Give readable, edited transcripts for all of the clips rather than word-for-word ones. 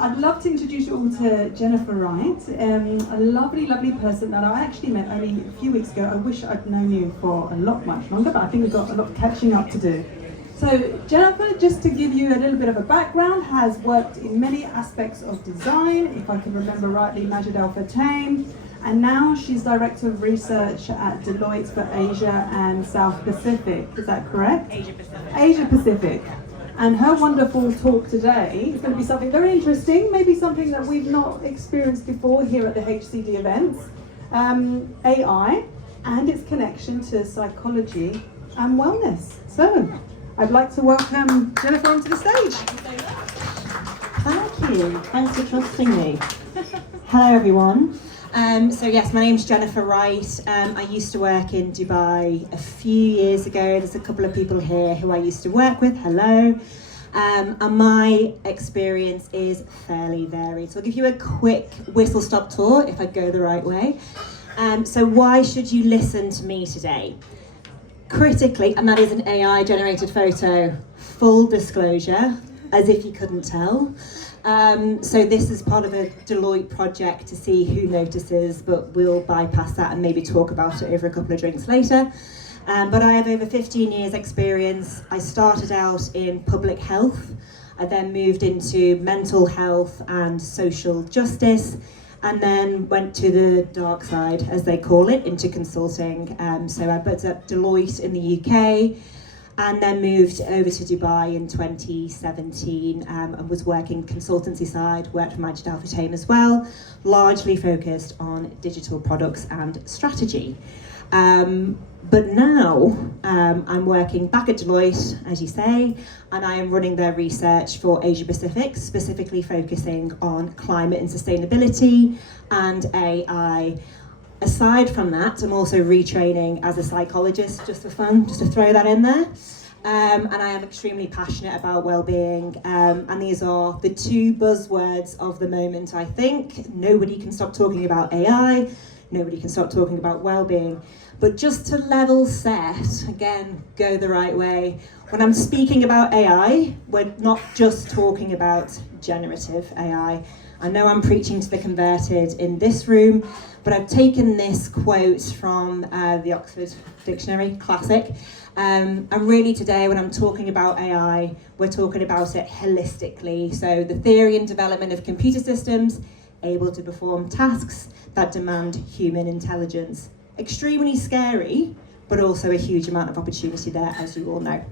I'd love to introduce you all to Jennifer Wright, a lovely, lovely person that I actually met only a few weeks ago. I wish I'd known you for a lot much longer, but I think we've got a lot of catching up to do. So Jennifer, just to give you a little bit of a background, has worked in many aspects of design, if I can remember rightly, Majid Al Futtaim, and now she's Director of Research at Deloitte for Asia and South Pacific. Is that correct? Asia Pacific. Asia Pacific. And her wonderful talk today is going to be something very interesting, maybe something that we've not experienced before here at the HCD events, AI and its connection to psychology and wellness. So, I'd like to welcome Jennifer onto the stage. Thank you. Thanks for trusting me. Hello, everyone. So yes, my name's Jennifer Wright. I used to work in Dubai a few years ago. There's a couple of people here who I used to work with. Hello. And my experience is fairly varied. So I'll give you a quick whistle-stop tour if I go the right way. So why should you listen to me today? Critically, and that is an AI-generated photo, full disclosure, as if you couldn't tell. So this is part of a Deloitte project to see who notices, but we'll bypass that and maybe talk about it over a couple of drinks later. But I have over 15 years experience. I started out in public health. I then moved into mental health and social justice, and then went to the dark side, as they call it, into consulting. So I worked at Deloitte in the UK, and then moved over to Dubai in 2017 and was working consultancy side, worked for Majid Al Futtaim as well, largely focused on digital products and strategy. But now I'm working back at Deloitte, as you say, and I am running their research for Asia Pacific, specifically focusing on climate and sustainability and AI. Aside from that, I'm also retraining as a psychologist, just for fun, just to throw that in there. And I am extremely passionate about wellbeing. And these are the two buzzwords of the moment, I think. Nobody can stop talking about AI. Nobody can stop talking about wellbeing. But just to level set, again, go the right way. When I'm speaking about AI, we're not just talking about generative AI. I know I'm preaching to the converted in this room, but I've taken this quote from the Oxford Dictionary, classic. And really today, when I'm talking about AI, we're talking about it holistically. So the theory and development of computer systems able to perform tasks that demand human intelligence. Extremely scary, but also a huge amount of opportunity there, as you all know.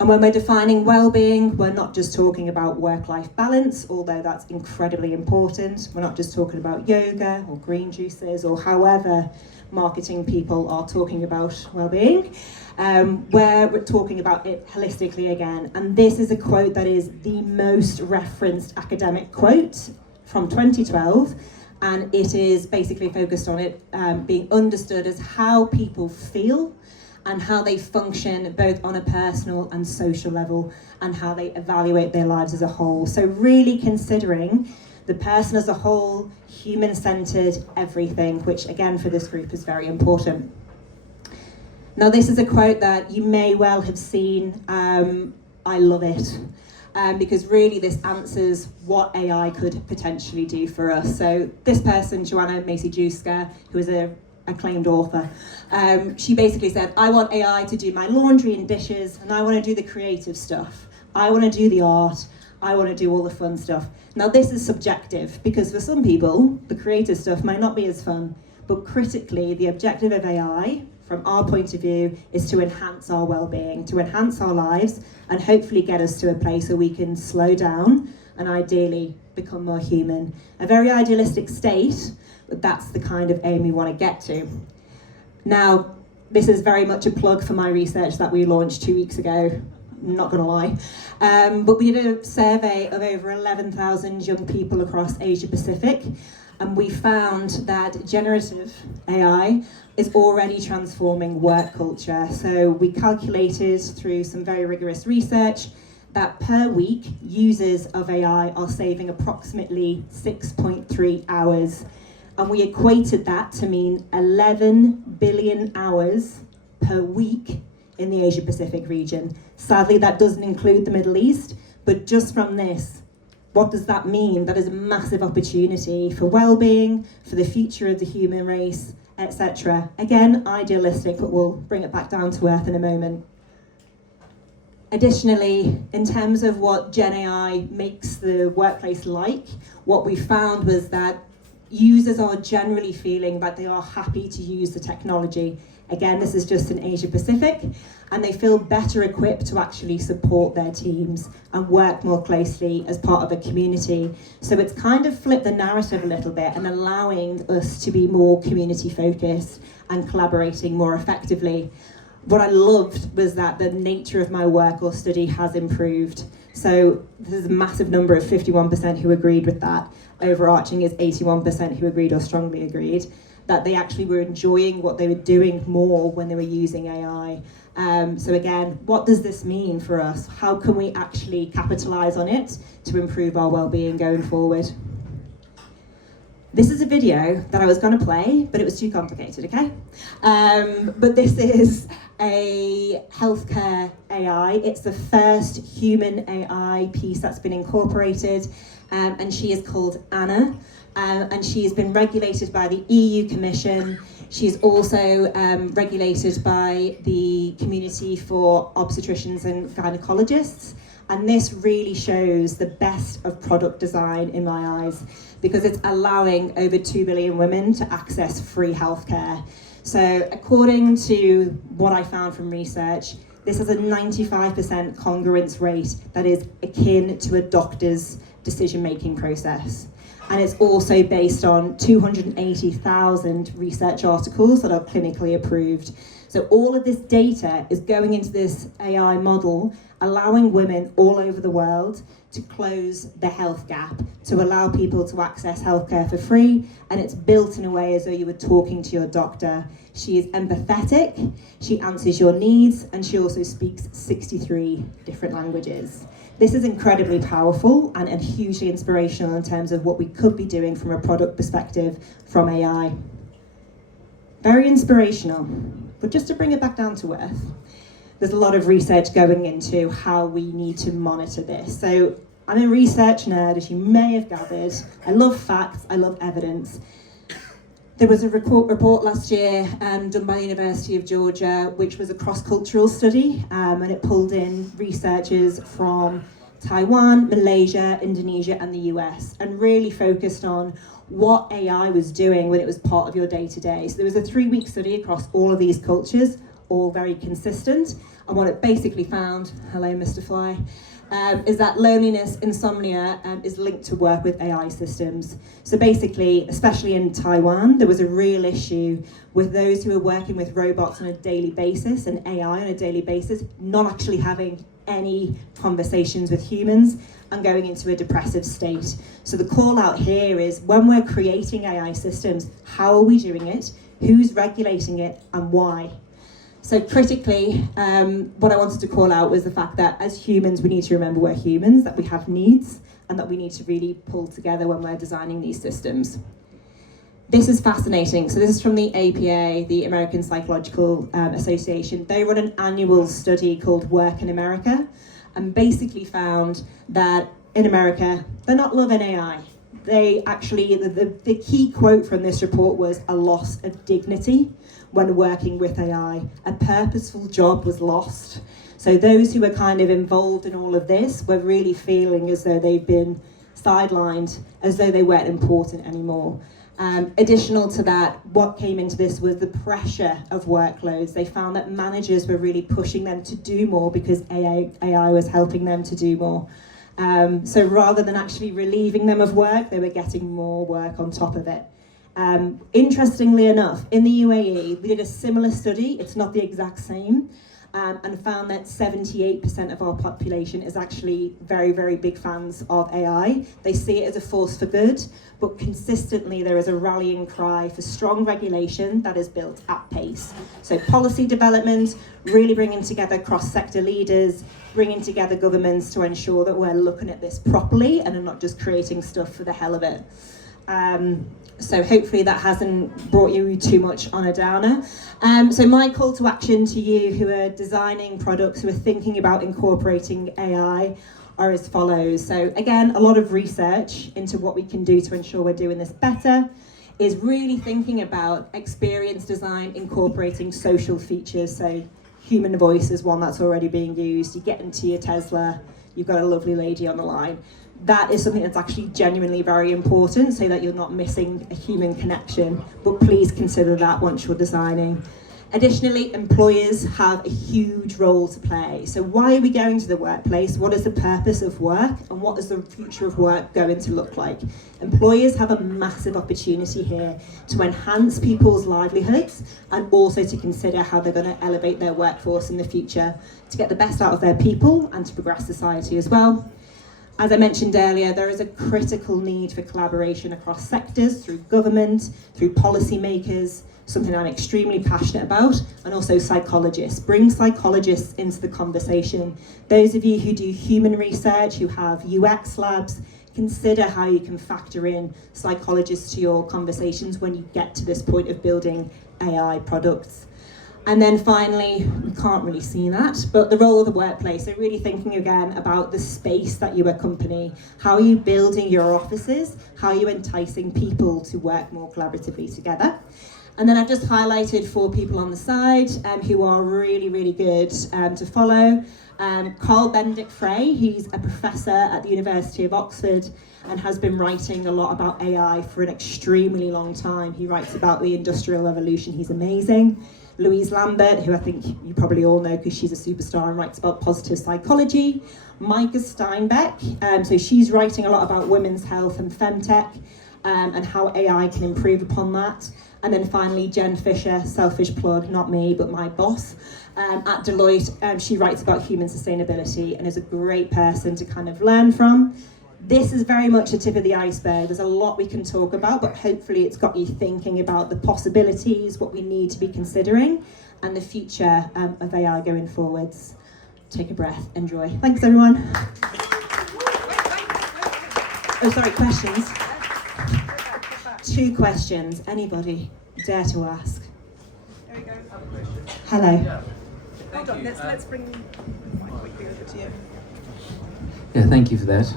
And when we're defining well-being, we're not just talking about work-life balance, although that's incredibly important. We're not just talking about yoga or green juices or however marketing people are talking about well-being. We're talking about it holistically again. And this is a quote that is the most referenced academic quote from 2012. And it is basically focused on it being understood as how people feel and how they function both on a personal and social level, and how they evaluate their lives as a whole. So really considering the person as a whole, human-centered everything, which again for this group is very important. Now this is a quote that you may well have seen. I love it. Because really this answers what AI could potentially do for us. So this person, Joanna Macy-Juska, who is an acclaimed author, she basically said, I want AI to do my laundry and dishes, and I want to do the creative stuff. I want to do the art. I want to do all the fun stuff. Now this is subjective, because for some people, the creative stuff might not be as fun, but critically, the objective of AI, from our point of view, is to enhance our well-being, to enhance our lives, and hopefully get us to a place where we can slow down and ideally become more human. A very idealistic state, but that's the kind of aim we want to get to. Now, this is very much a plug for my research that we launched 2 weeks ago, not gonna lie. But we did a survey of over 11,000 young people across Asia Pacific, and we found that generative AI is already transforming work culture. So we calculated through some very rigorous research that per week, users of AI are saving approximately 6.3 hours. And we equated that to mean 11 billion hours per week in the Asia Pacific region. Sadly, that doesn't include the Middle East, but just from this, What does that mean? That is a massive opportunity for well-being, for the future of the human race, etc. Again, idealistic, but we'll bring it back down to earth in a moment. Additionally, in terms of what Gen AI makes the workplace like, what we found was that users are generally feeling that they are happy to use the technology. Again, this is just in Asia Pacific, and they feel better equipped to actually support their teams and work more closely as part of a community. So it's kind of flipped the narrative a little bit and allowing us to be more community focused and collaborating more effectively. What I loved was that the nature of my work or study has improved. So there's a massive number of 51% who agreed with that. Overarching is 81% who agreed or strongly agreed that they actually were enjoying what they were doing more when they were using AI. So again, what does this mean for us? How can we actually capitalize on it to improve our well-being going forward? This is a video that I was going to play, but it was too complicated, okay? But this is a healthcare AI. It's the first human AI piece that's been incorporated, and she is called Anna, and she has been regulated by the EU Commission. She's also regulated by the Community for Obstetricians and Gynecologists, and this really shows the best of product design in my eyes, because it's allowing over 2 billion women to access free healthcare. So according to what I found from research, this has a 95% congruence rate that is akin to a doctor's decision-making process. And it's also based on 280,000 research articles that are clinically approved. So all of this data is going into this AI model, allowing women all over the world to close the health gap, to allow people to access healthcare for free, and it's built in a way as though you were talking to your doctor. She is empathetic, she answers your needs, and she also speaks 63 different languages. This is incredibly powerful and hugely inspirational in terms of what we could be doing from a product perspective from AI. Very inspirational, but just to bring it back down to earth, there's a lot of research going into how we need to monitor this. So I'm a research nerd, as you may have gathered. I love facts, I love evidence. There was a report last year done by the University of Georgia, which was a cross-cultural study, and it pulled in researchers from Taiwan, Malaysia, Indonesia, and the US, and really focused on what AI was doing when it was part of your day-to-day. So there was a 3-week study across all of these cultures, all very consistent, and what it basically found, hello Mr. Fly, is that loneliness, insomnia is linked to work with AI systems. So basically, especially in Taiwan, there was a real issue with those who were working with robots on a daily basis and AI on a daily basis, not actually having any conversations with humans and going into a depressive state. So the call out here is, when we're creating AI systems, how are we doing it? Who's regulating it and why? So critically, what I wanted to call out was the fact that as humans, we need to remember we're humans, that we have needs, and that we need to really pull together when we're designing these systems. This is fascinating. So this is from the APA, the American Psychological Association. They run an annual study called Work in America, and basically found that in America, they're not loving AI. They actually, the key quote from this report was a loss of dignity when working with AI. A purposeful job was lost. So those who were kind of involved in all of this were really feeling as though they've been sidelined, as though they weren't important anymore. Additional to that, what came into this was the pressure of workloads. They found that managers were really pushing them to do more because AI was helping them to do more. So rather than actually relieving them of work, they were getting more work on top of it. Interestingly enough, in the UAE, we did a similar study, it's not the exact same, and found that 78% of our population is actually very, very big fans of AI. They see it as a force for good, but consistently there is a rallying cry for strong regulation that is built at pace. So policy development, really bringing together cross-sector leaders, bringing together governments to ensure that we're looking at this properly and are not just creating stuff for the hell of it. So hopefully that hasn't brought you too much on a downer. So my call to action to you who are designing products, who are thinking about incorporating AI, are as follows. So again, a lot of research into what we can do to ensure we're doing this better is really thinking about experience design incorporating social features. So human voice is one that's already being used. You get into your Tesla, you've got a lovely lady on the line. That is something that's actually genuinely very important so that you're not missing a human connection, but please consider that once you're designing. Additionally, employers have a huge role to play. So why are we going to the workplace? What is the purpose of work? And what is the future of work going to look like? Employers have a massive opportunity here to enhance people's livelihoods and also to consider how they're going to elevate their workforce in the future to get the best out of their people and to progress society as well. As I mentioned earlier, there is a critical need for collaboration across sectors, through government, through policymakers, something I'm extremely passionate about, and also psychologists. Bring psychologists into the conversation. Those of you who do human research, who have UX labs, consider how you can factor in psychologists to your conversations when you get to this point of building AI products. And then finally, we can't really see that, but the role of the workplace. So really thinking again about the space that you accompany. How are you building your offices? How are you enticing people to work more collaboratively together? And then I've just highlighted 4 people on the side who are really, really good to follow. Carl Benedict Frey, he's a professor at the University of Oxford and has been writing a lot about AI for an extremely long time. He writes about the Industrial Revolution, he's amazing. Louise Lambert, who I think you probably all know because she's a superstar and writes about positive psychology. Micah Steinbeck, so she's writing a lot about women's health and femtech and how AI can improve upon that. And then finally, Jen Fisher, selfish plug, not me, but my boss at Deloitte. She writes about human sustainability and is a great person to kind of learn from. This is very much the tip of the iceberg. There's a lot we can talk about, but hopefully it's got you thinking about the possibilities, what we need to be considering, and the future of AI going forwards. Take a breath, enjoy. Thanks, everyone. Oh, sorry, questions? 2 questions. Anybody dare to ask? There we go. Hello. Hold on, let's bring the mic quickly over to you. Yeah, thank you for that.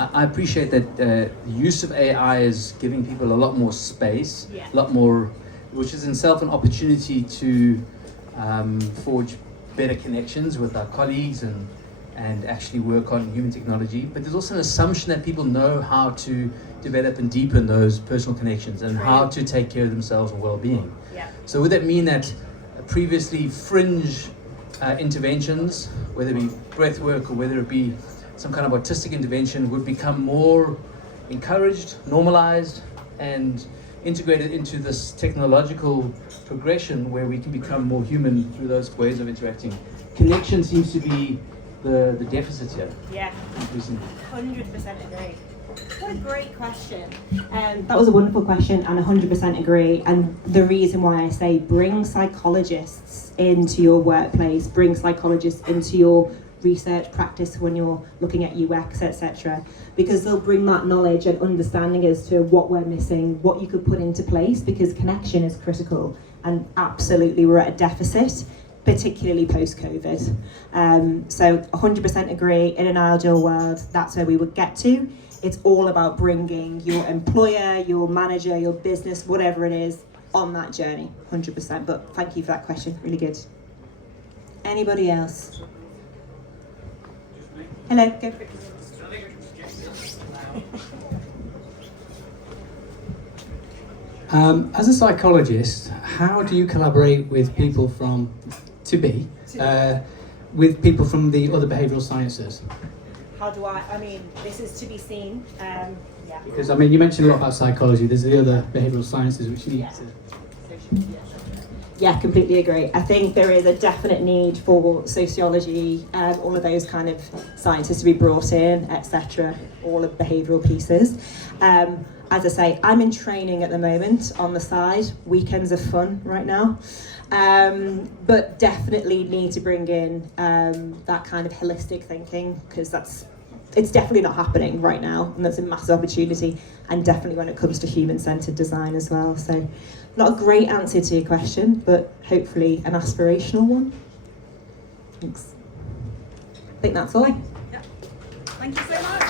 I appreciate that the use of AI is giving people a lot more space, a lot more, which is in itself an opportunity to forge better connections with our colleagues and actually work on human technology. But there's also an assumption that people know how to develop and deepen those personal connections and how to take care of themselves and well-being. Yeah. So would that mean that previously fringe interventions, whether it be breath work or whether it be some kind of artistic intervention, would become more encouraged, normalized, and integrated into this technological progression where we can become more human through those ways of interacting? Connection seems to be the deficit here. Yeah, Increasingly. 100% agree. What a great question. That was a wonderful question and 100% agree. And the reason why I say bring psychologists into your workplace, bring psychologists into your research practice when you're looking at UX, etc., because they'll bring that knowledge and understanding as to what we're missing, what you could put into place, because connection is critical and absolutely we're at a deficit, particularly post-COVID. So 100% agree, in an ideal world, that's where we would get to. It's all about bringing your employer, your manager, your business, whatever it is, on that journey, 100%. But thank you for that question, really good. Anybody else? Hello, go for it. As a psychologist, how do you collaborate with people from, with people from the other behavioural sciences? How do I mean, this is to be seen, yeah. Because, I mean, you mentioned a lot about psychology, there's the other behavioural sciences which need to... Yeah, completely agree. I think there is a definite need for sociology, all of those kind of sciences to be brought in, etc., all of behavioural pieces. As I say, I'm in training at the moment on the side. Weekends are fun right now. But definitely need to bring in that kind of holistic thinking, because it's definitely not happening right now, and that's a massive opportunity, and definitely when it comes to human-centred design as well. So not a great answer to your question, but hopefully an aspirational one. Thanks. I think that's all. Yeah. Thank you so much.